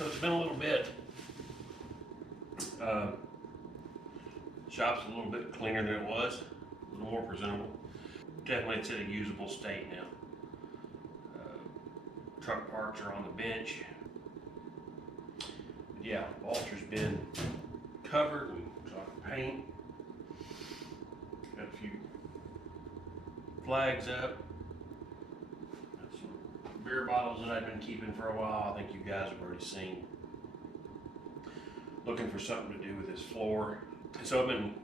So it's been a little bit, shop's a little bit cleaner than it was, a little more presentable. Definitely it's in a usable state now. Truck parts are on the bench. But yeah, Walter's been covered and talking paint. Got a few flags up. Got some beer bottles that I've been keeping for a while. I think you guys have already seen. Looking for something to do with this floor. So I've been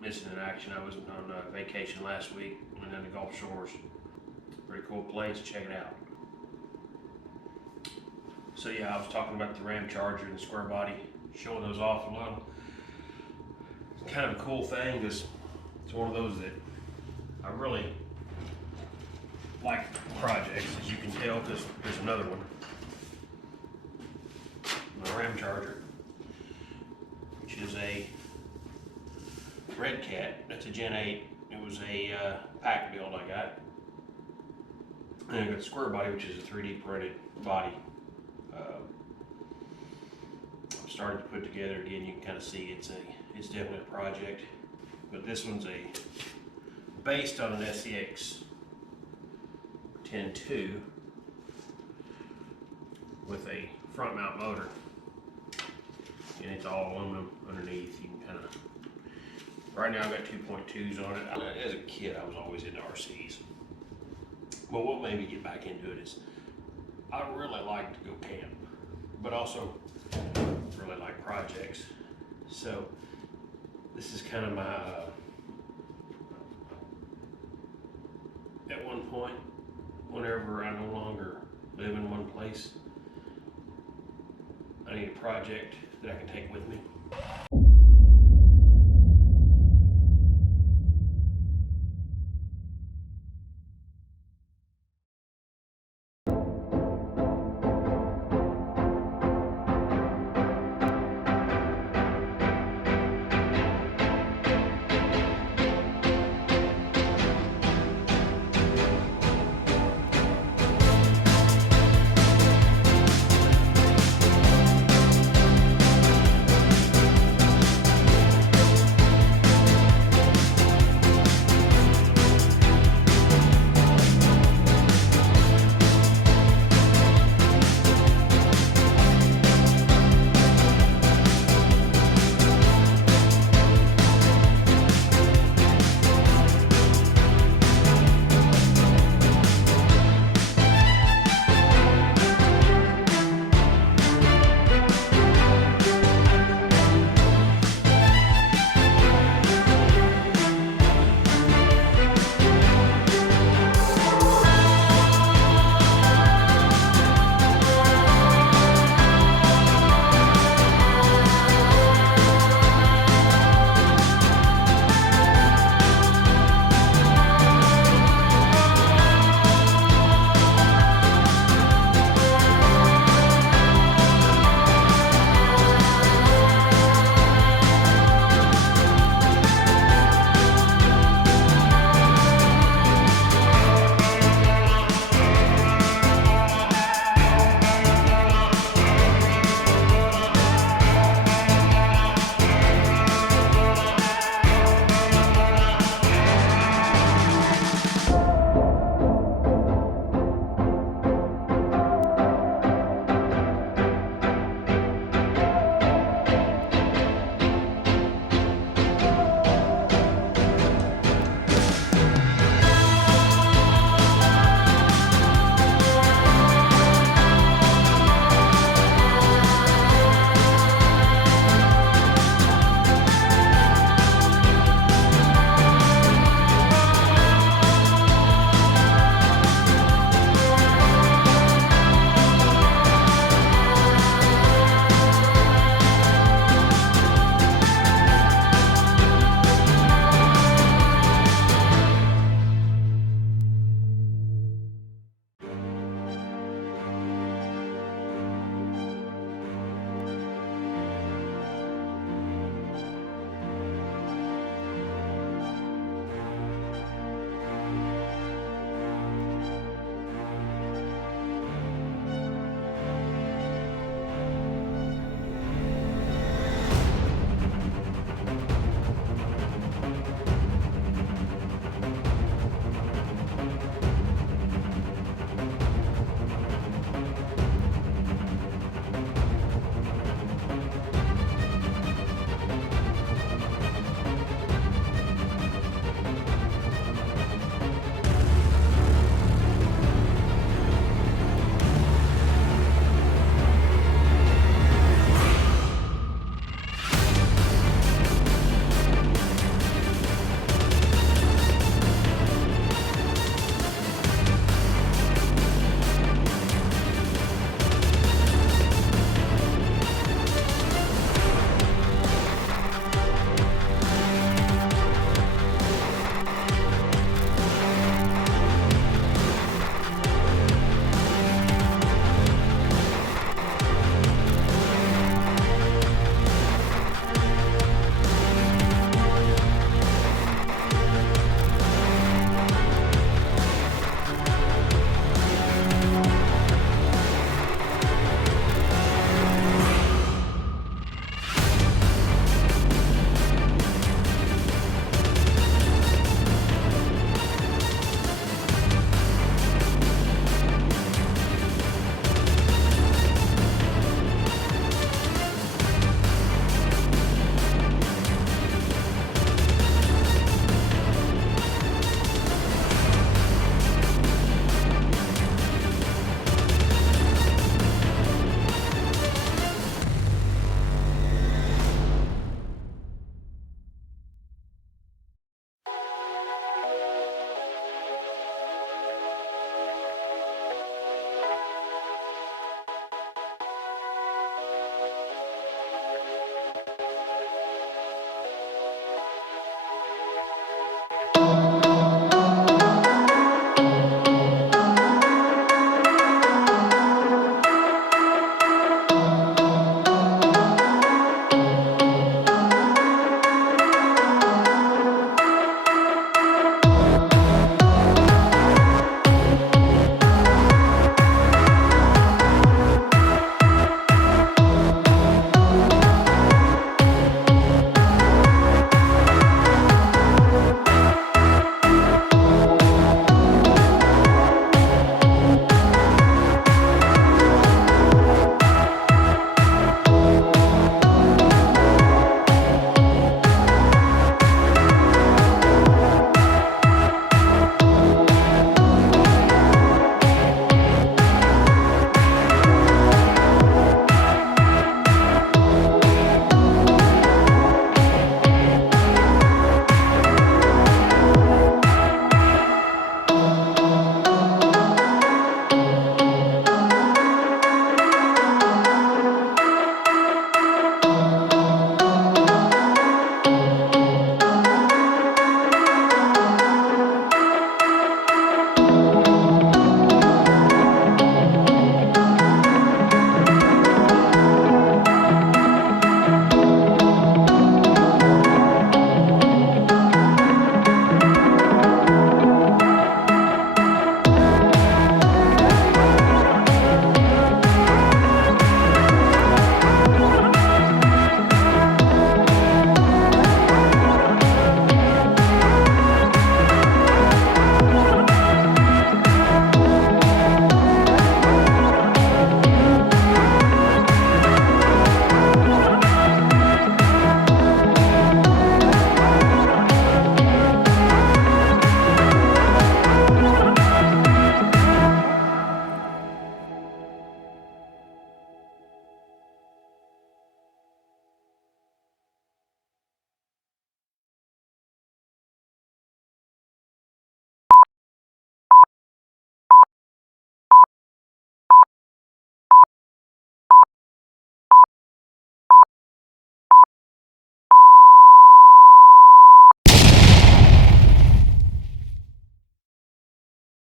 missing in action. I was on vacation last week. Went down to Gulf Shores. Pretty cool place. Check it out. So yeah, I was talking about the Ram Charger and the square body, showing those off a little. It's kind of a cool thing because it's one of those that I really like projects, as you can tell, because there's another one. My Ram Charger, which is a Red Cat. That's a Gen 8. It was a pack build I got. And I got the square body, which is a 3D printed body. I'm starting to put together again. You can kind of see it's definitely a project. But this one's based on an SCX 10.2 with a front mount motor, and it's all aluminum underneath. You can kind of, right now I've got 2.2s on it. As a kid I was always into RCs, but what made me get back into it is I really like to go camp, but also really like projects. So this is kind of my, at one point, whenever I no longer live in one place, I need a project that I can take with me.